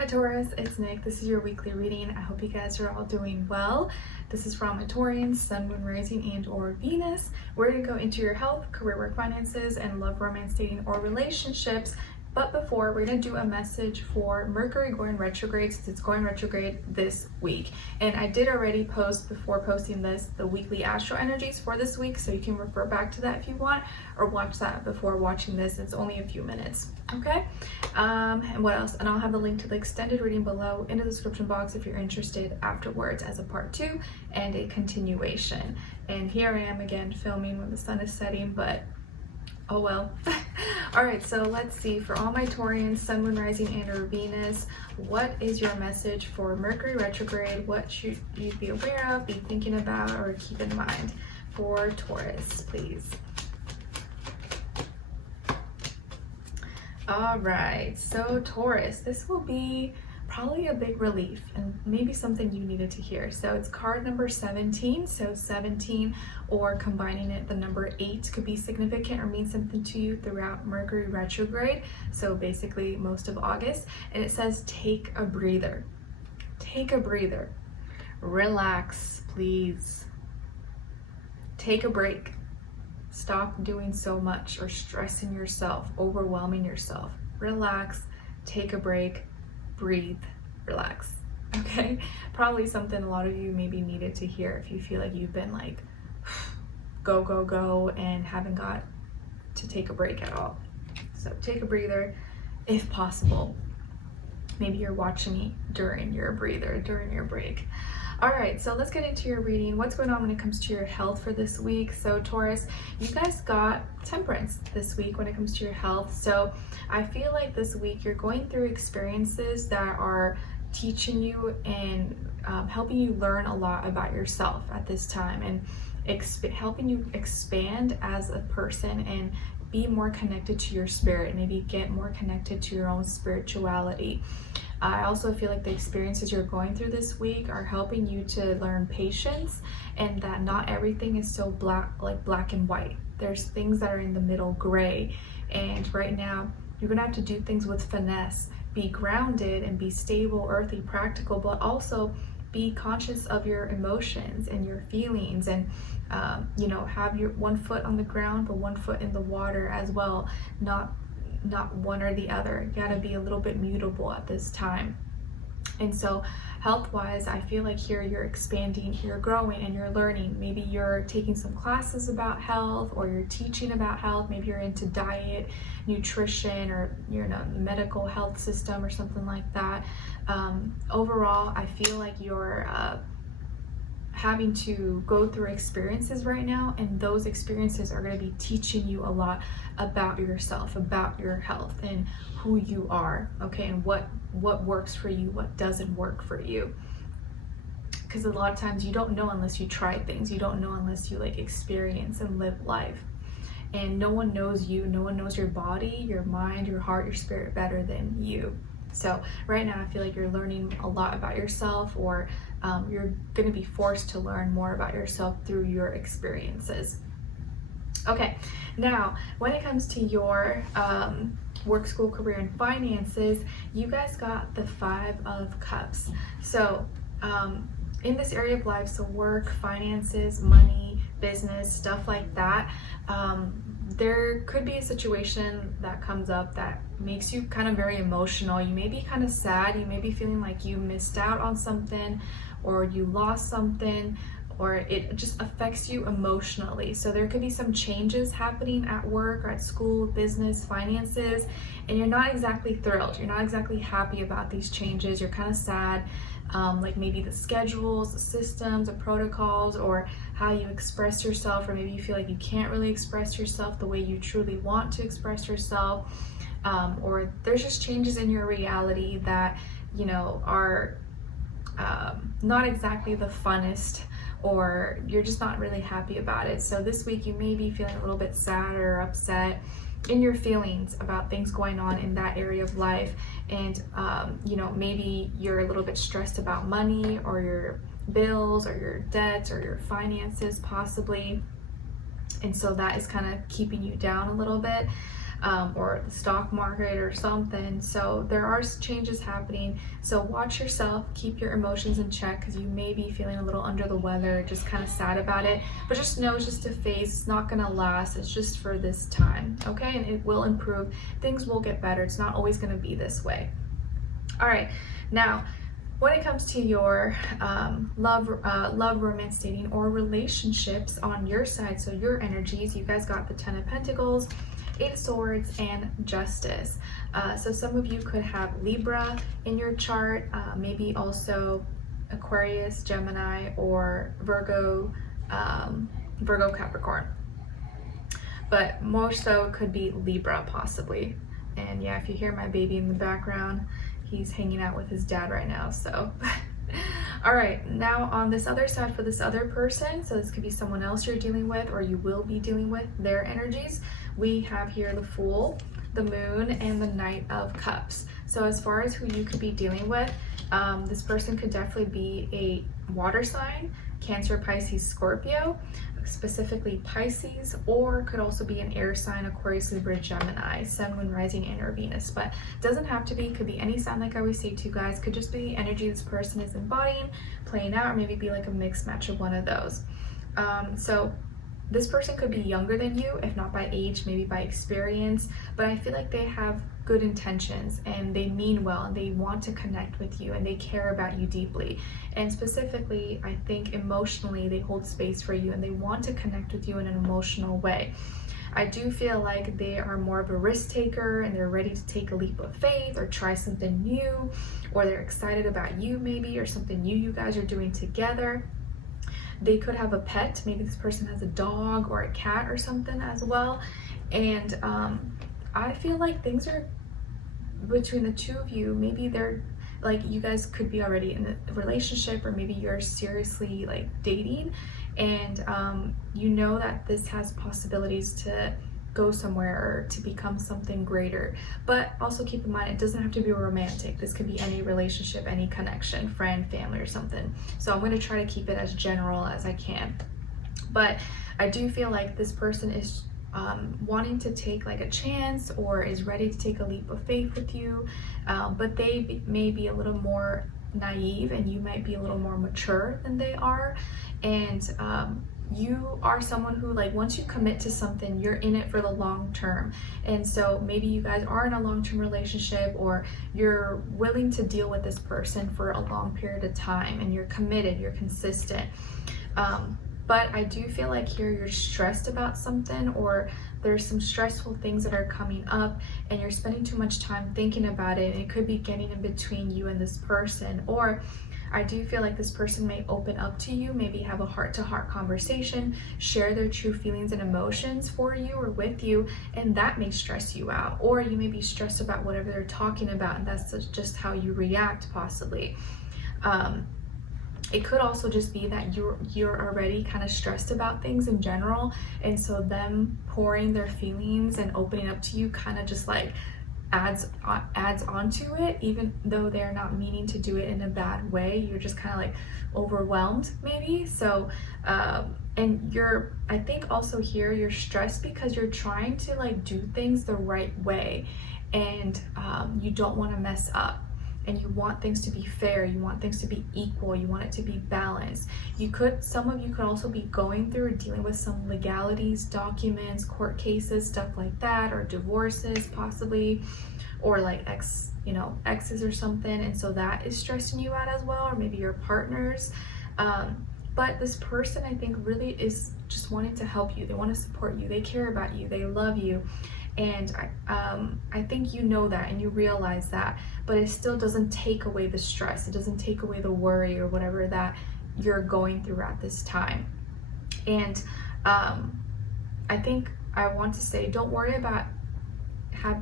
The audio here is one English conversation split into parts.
Hi Taurus, it's Nick. This is your weekly reading. I hope you guys are all doing well. This is from a Taurian, Sun, Moon, Rising, and or Venus. We're going to go into your health, career, work, finances, and love, romance, dating, or relationships. But before, we're going to do a message for Mercury going retrograde, since it's going retrograde this week. And I did already post before posting this the weekly astro energies for this week, so you can refer back to that if you want, or watch that before watching this. It's only a few minutes, okay? And what else? And I'll have the link to the extended reading below in the description box if you're interested afterwards as a part 2 and a continuation. And here I am again filming when the sun is setting, but oh well. All right, so let's see, for all my Taurians, Sun, Moon, Rising, and or Venus, what is your message for Mercury retrograde? What should you be aware of, be thinking about, or keep in mind for Taurus, please? All right, so Taurus, this will be probably a big relief and maybe something you needed to hear. So it's card number 17. So 17, or combining it, the number 8 could be significant or mean something to you throughout Mercury retrograde. So basically most of August. And it says, take a breather. Take a breather. Relax, please. Take a break. Stop doing so much or stressing yourself, overwhelming yourself. Relax, take a break. Breathe, relax, okay? Probably something a lot of you maybe needed to hear if you feel like you've been like go, go, go and haven't got to take a break at all. So take a breather if possible. Maybe you're watching me during your breather, during your break. All right, so let's get into your reading. What's going on when it comes to your health for this week? So Taurus, you guys got temperance this week when it comes to your health. So I feel like this week you're going through experiences that are teaching you and helping you learn a lot about yourself at this time, and helping you expand as a person and be more connected to your spirit, maybe get more connected to your own spirituality. I also feel like the experiences you're going through this week are helping you to learn patience, and that not everything is so black and white. There's things that are in the middle, gray. And right now, you're gonna have to do things with finesse, be grounded and be stable, earthy, practical, but also be conscious of your emotions and your feelings, and have your one foot on the ground, but one foot in the water as well. Not one or the other. You gotta be a little bit mutable at this time. And so health-wise, I feel like here you're expanding, you're growing, and you're learning. Maybe you're taking some classes about health, or you're teaching about health. Maybe you're into diet, nutrition, or you're in a medical health system or something like that. Overall, I feel like you're having to go through experiences right now, and those experiences are going to be teaching you a lot about yourself, about your health, and who you are, okay, and what works for you, what doesn't work for you. Because a lot of times you don't know unless you try things. You don't know unless you experience and live life. And no one knows you, no one knows your body, your mind, your heart, your spirit better than you. So right now I feel like you're learning a lot about yourself, or you're going to be forced to learn more about yourself through your experiences. Okay, now when it comes to your work, school, career, and finances, you guys got the 5 of Cups. So in this area of life, so work, finances, money, business, stuff like that, there could be a situation that comes up that makes you kind of very emotional. You may be kind of sad. You may be feeling like you missed out on something, or you lost something, or it just affects you emotionally. So there could be some changes happening at work or at school, business, finances, and you're not exactly thrilled. You're not exactly happy about these changes. You're kind of sad. Like maybe the schedules, the systems, the protocols, or how you express yourself, or maybe you feel like you can't really express yourself the way you truly want to express yourself, or there's just changes in your reality that are not exactly the funnest, or you're just not really happy about it. So this week you may be feeling a little bit sad or upset in your feelings about things going on in that area of life, and maybe you're a little bit stressed about money, or your bills, or your debts, or your finances possibly, and so that is kind of keeping you down a little bit. or the stock market or something. So there are changes happening. So watch yourself, keep your emotions in check, because you may be feeling a little under the weather, just kind of sad about it. But just know it's just a phase. It's not going to last. It's just for this time, okay? And it will improve. Things will get better. It's not always going to be this way. All right, now when it comes to your love, romance, dating, or relationships on your side, so your energies, you guys got the 10 of Pentacles, 8 of Swords, and Justice. So some of you could have Libra in your chart, maybe also Aquarius, Gemini, or Virgo, Capricorn. But more so it could be Libra possibly. And yeah, if you hear my baby in the background, he's hanging out with his dad right now, so. All right, now on this other side for this other person, so this could be someone else you're dealing with or you will be dealing with, their energies, we have here the Fool, the Moon, and the Knight of Cups. So as far as who you could be dealing with, this person could definitely be a water sign, Cancer, Pisces, Scorpio, specifically Pisces, or could also be an air sign, Aquarius, Libra, Gemini, Sun, Moon, Rising, and or Venus. But doesn't have to be, could be any sign, like I always say to you guys, could just be the energy this person is embodying, playing out, or maybe be like a mixed match of one of those. So this person could be younger than you, if not by age, maybe by experience, but I feel like they have good intentions and they mean well and they want to connect with you and they care about you deeply. And specifically, I think emotionally, they hold space for you and they want to connect with you in an emotional way. I do feel like they are more of a risk taker and they're ready to take a leap of faith or try something new, or they're excited about you maybe, or something new you guys are doing together. They could have a pet. Maybe this person has a dog or a cat or something as well. And I feel like things are between the two of you. Maybe they're like, you guys could be already in a relationship, or maybe you're seriously like dating, and you know that this has possibilities to go somewhere or to become something greater. But also keep in mind, it doesn't have to be romantic. This could be any relationship, any connection, friend, family, or something. So I'm going to try to keep it as general as I can. But I do feel like this person is wanting to take like a chance or is ready to take a leap of faith with you, but they may be a little more naive and you might be a little more mature than they are. And you are someone who, like, once you commit to something, you're in it for the long term. And so maybe you guys are in a long-term relationship, or you're willing to deal with this person for a long period of time and you're committed, you're consistent. But I do feel like here you're stressed about something, or there's some stressful things that are coming up and you're spending too much time thinking about it, and it could be getting in between you and this person. Or I do feel like this person may open up to you, maybe have a heart-to-heart conversation, share their true feelings and emotions for you or with you, and that may stress you out. Or you may be stressed about whatever they're talking about, and that's just how you react possibly. It could also just be that you're already kind of stressed about things in general, and so them pouring their feelings and opening up to you kind of just like adds onto it, even though they're not meaning to do it in a bad way. You're just kind of like overwhelmed maybe. So and I think also here you're stressed because you're trying to like do things the right way, and you don't want to mess up. And you want things to be fair, you want things to be equal, you want it to be balanced. Some of you could also be going through or dealing with some legalities, documents, court cases, stuff like that, or divorces possibly, or like exes or something, and so that is stressing you out as well, or maybe your partners. But this person, I think, really is just wanting to help you. They want to support you, they care about you, they love you. And I think you know that and you realize that, but it still doesn't take away the stress. It doesn't take away the worry or whatever that you're going through at this time. And I think I want to say, don't worry about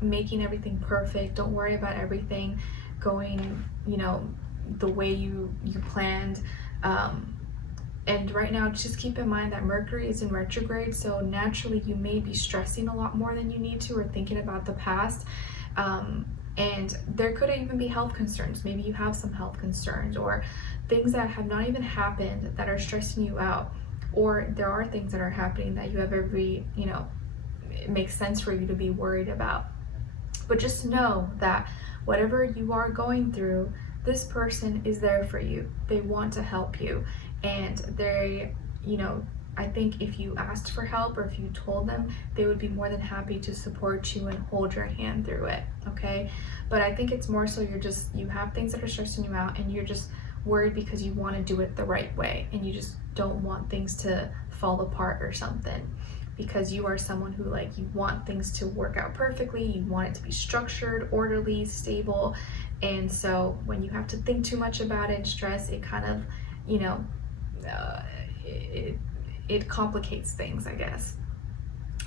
making everything perfect. Don't worry about everything going, the way you planned. And right now, just keep in mind that Mercury is in retrograde, so naturally you may be stressing a lot more than you need to, or thinking about the past. And there could even be health concerns. Maybe you have some health concerns, or things that have not even happened that are stressing you out. Or there are things that are happening that you have every, it makes sense for you to be worried about. But just know that whatever you are going through, this person is there for you. They want to help you, and they, you know, I think if you asked for help or if you told them, they would be more than happy to support you and hold your hand through it, okay? But I think it's more so you have things that are stressing you out, and you're just worried because you want to do it the right way, and you just don't want things to fall apart or something, because you are someone who, like, you want things to work out perfectly, you want it to be structured, orderly, stable. And so when you have to think too much about it and stress, it kind of, you know, it complicates things, I guess.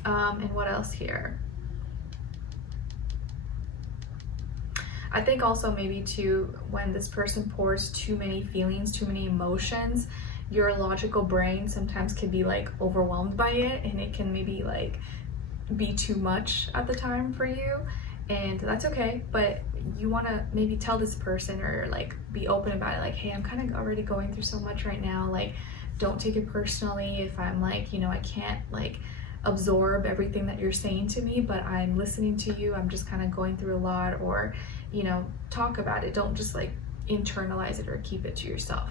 And what else here? I think also maybe too, when this person pours too many feelings, too many emotions, your logical brain sometimes can be like overwhelmed by it, and it can maybe like be too much at the time for you, and that's okay. But you want to maybe tell this person, or like be open about it, like, hey, I'm kind of already going through so much right now, like, don't take it personally if I'm like, you know, I can't like absorb everything that you're saying to me, but I'm listening to you, I'm just kind of going through a lot. Or, you know, talk about it, don't just like internalize it or keep it to yourself,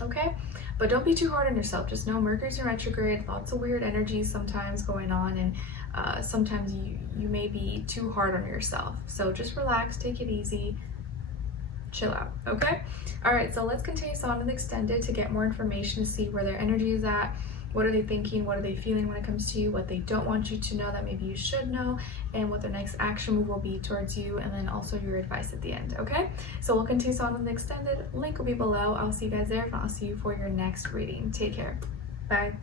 okay? But don't be too hard on yourself. Just know Mercury's in retrograde, lots of weird energies sometimes going on, and sometimes you may be too hard on yourself. So just relax, take it easy, chill out, okay? All right, so let's continue on to the extended to get more information, to see where their energy is at. What are they thinking? What are they feeling when it comes to you? What they don't want you to know that maybe you should know, and what their next action move will be towards you, and then also your advice at the end, okay? So we'll continue on with the extended. Link will be below. I'll see you guys there, and I'll see you for your next reading. Take care. Bye.